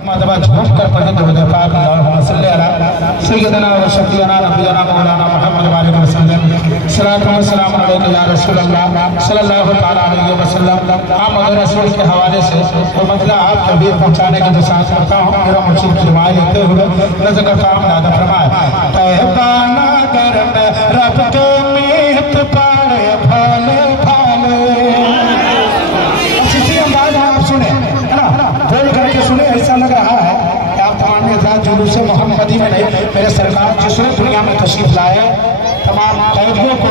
मदबा झूम कर पढ़े दुरूद पाक अल्लाहुम्मा सल्ली अला सय्यिदना व शफीअना नबियना मौलाना मुहम्मद व आलिहि वसल्लम सलातु व सलाम अलैका या रसूलल्लाह सल्लल्लाहु तआला अलैहि वसल्लम। आमद रसूल के हवाले से वो मतलब आप तबीर पहुंचाने की जो साथ करता हूँ मेरा मुझसे दुआएं लेते हुए नज़र करता हूँ नादा फरमाए तहबाना कर में रब के मीत पाले भाले भाले। इसी अंदाज में आप सुने है ना, बोल करके सुने। ऐसा लग रहा है कि आप तमाम हज़रात जुलूस मोहम्मदी में नहीं, मेरे सरकार जिस दुनिया में तशरीफ लाए तमाम कैदियों को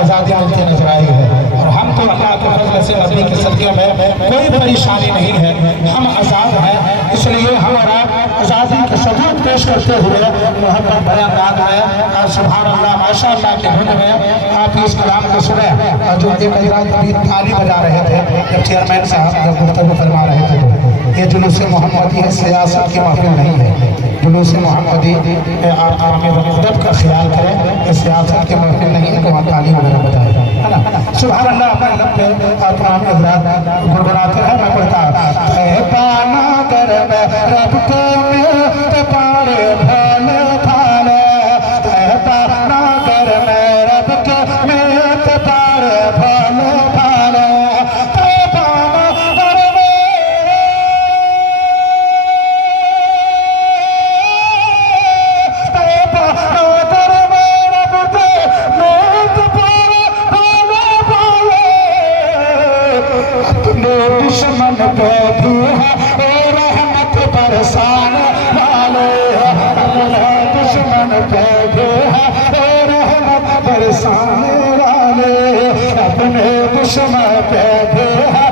आज़ादी मिलती नजर आई है और हम तो अल्लाह के फज़ल से नबी के सदक़े में कोई परेशानी नहीं है, हम आज़ाद हैं। इसलिए हम आज़ादी के सबूत पेश करते हुए मोहब्बत भरे अंदाज है और सुभान अल्लाह माशाअल्लाह के धुन में आप इस कलाम को सुने। और जो एक हज़रात अभी ताली बजा रहे थे जब चेयरमैन साहब जब गुफ्तगू फरमा रहे थे, तो ये जुलूस मोहम्मदी है, सियासत की महफिल नहीं है। जुलूस मोहम्मदी आप अदब का ख्याल करें, ये सियासत की महफिल नहीं है। तो वहाँ ताली वगैरह बताए है ना। सुभान अल्लाह अपने लब पे तमाम हज़रात गुनगुनाते हैं। मैं पढ़ता पाना कर में रब को मिलत पारे भाले भाले पाना कर में रब को मिलत पारे भाले भाले पाना कर में रब को मिलत पारे भाले भाले। अपने दुश्मन पे भी है रहमत बरसाने वाले, अपने दुश्मन पे भी है रहमत बरसाने वाले, अपने दुश्मन पे भी है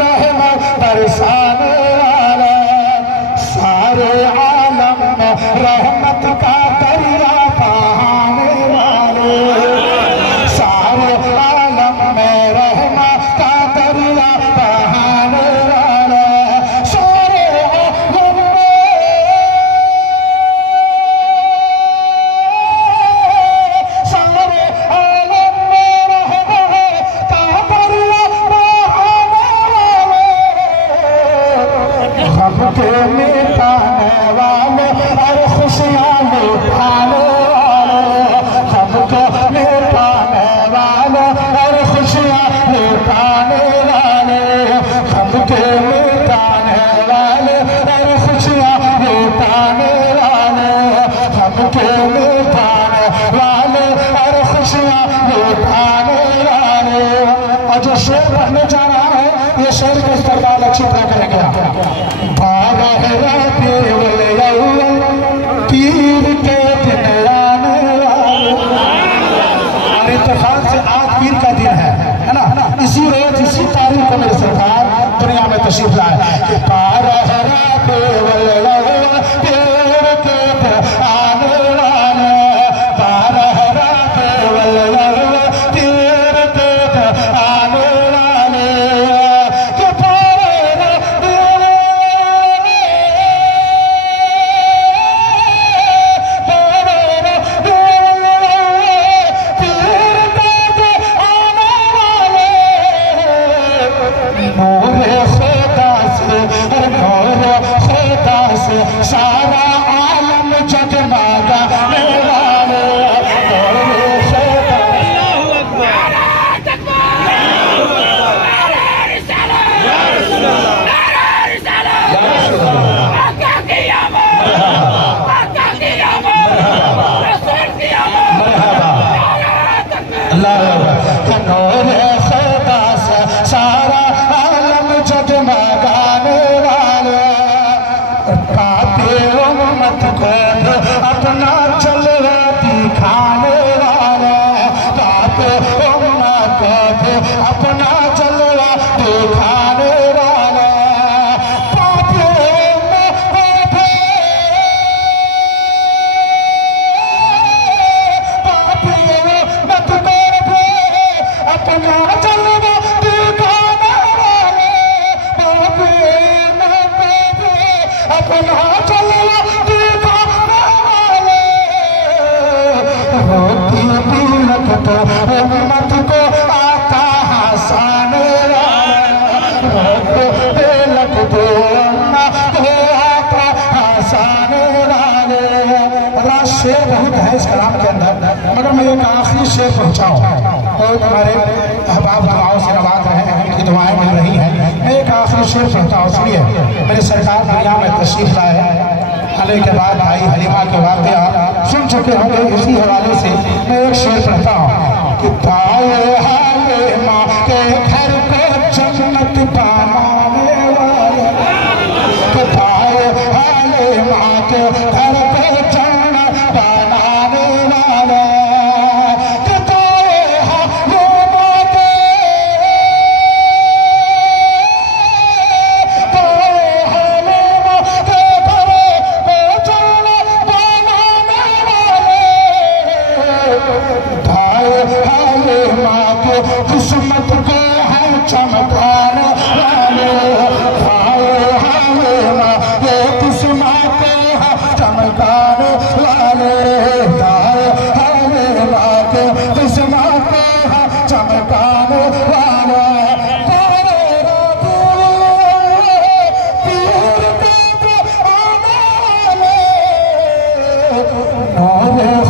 रहमत बरसाने वाले। सारे आलम में रहमत का दरिया बहाने वाले, सारे आलम में रहमत का दरिया बहाने वाले, सारे आलम में रहमत का दरिया बहाने वाले। गम के मिटाने वाले और खुशियाँ लुटाने वाले, गम को मिटाने वाले और खुशियाँ लुटाने वाले, गम के मिटाने वाले और खुशियाँ लुटाने वाले, गम के मिटाने वाले और खुशियाँ लुटाने वाले। और जो शेर पढ़ने जा रहा है ये शेर को इस्तेमाल अच्छी तरह करेंगे आप। पीर के दिन आने वाले, और इत्तेफाक से आज पीर का दिन है ना। इसी रोज इसी तारीख को मेरे सरकार दुनिया में तशरीफ लाए। पीर के दिन आने वाले, पीर के दिन आने वाले, सारा आलम जगमगाने वाले, सारा आलम जगमगाने वाले, पापे उम्मत को अपना जलवा दिखाने वाले, पापे उम्मत को अपना जलवा दिखाने वाले, पापे उम्मत को अपना जलवा दिखाने वाले, अपना जलवा दिखाने वाले। होती बिलक तो उम्मत को आता हंसाने वाले, बिलक तो शेर बहुत है इस कलाम के अंदर, मगर मैं एक आखिरी शेर पहुंचाऊं और तुम्हारे अहबाब दुआओं से नवाज रहे हैं, उनकी दुआएं मिल रही हैं। मैं एक आखिरी शेर पढ़ता हूँ, सुनिए। मेरे सरकार दुनिया में तशरीफ लाए आने के बाद भाई हलीमा के वाक़या सुन चुके होंगे, इसी हवाले से मैं एक शेर पढ़ता हूँ कि भाई हलीमा के घर को जन्नत बनाने वाले, कि भाई हलीमा के घर को जन्नत बनाने वाले, कि भाई हलीमा के किस्मत को है चमकाने वाले, ये किस्मत को है चमकाने वाले, किस्मत को है चमकाने वाले,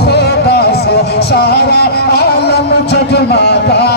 खुदा से सारा आलम जगमगा